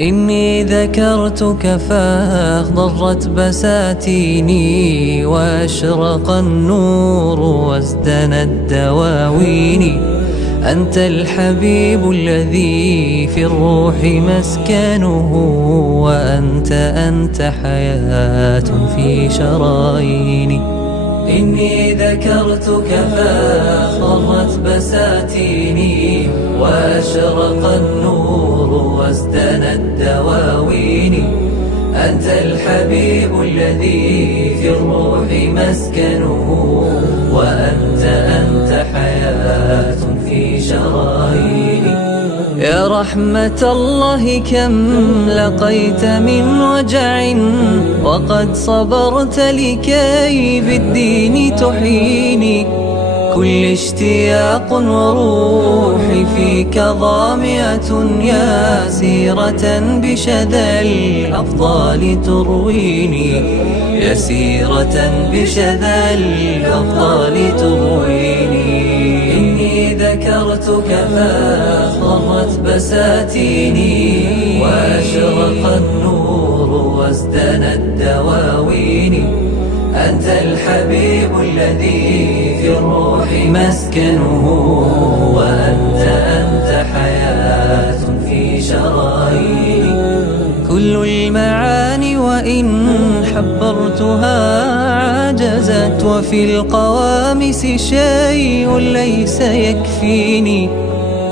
إني ذكرتك فاخضرت بساتيني، وأشرق النور وازدنت دواويني. أنت الحبيب الذي في الروح مسكنه، وأنت حياة في شراييني. إني ذكرتك فاخضرت بساتيني، وأشرق النور وازدنت دواويني. أنت الحبيب الذي في الروح مسكنه، وأنت حياة في شراييني. يا رحمة الله كم لقيت من وجع، وقد صبرت لكي بالدين تحيني. كل اشتياق وروحي فيك ظامئة، يا سيرة بشذا الأفضال ترويني. يا سيرة بشذا الأفضال ترويني. إني ذكرتك فاخضرت بساتيني، وأشرق النور وازدنت دواويني. أنت الحبيب الذي في الروح مسكنه، وأنت حياة في شراييني. كل المعاني وإن حبرتها عجزت، وفي القوامس شيء ليس يكفيني.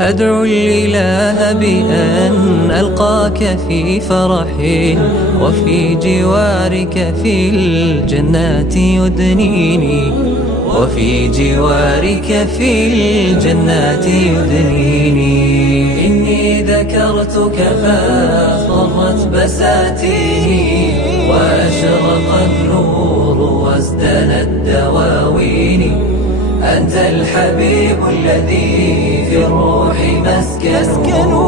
أدعو الإله بأن ألقاك في فرح، وفي جوارك في الجنات يدنيني. وفي جوارك في الجنات يدنيني. إني ذكرتك فاخضرت بساتيني، وأشرق النور وازدنت دواويني. أنت الحبيب الذي في الروح مسكنه،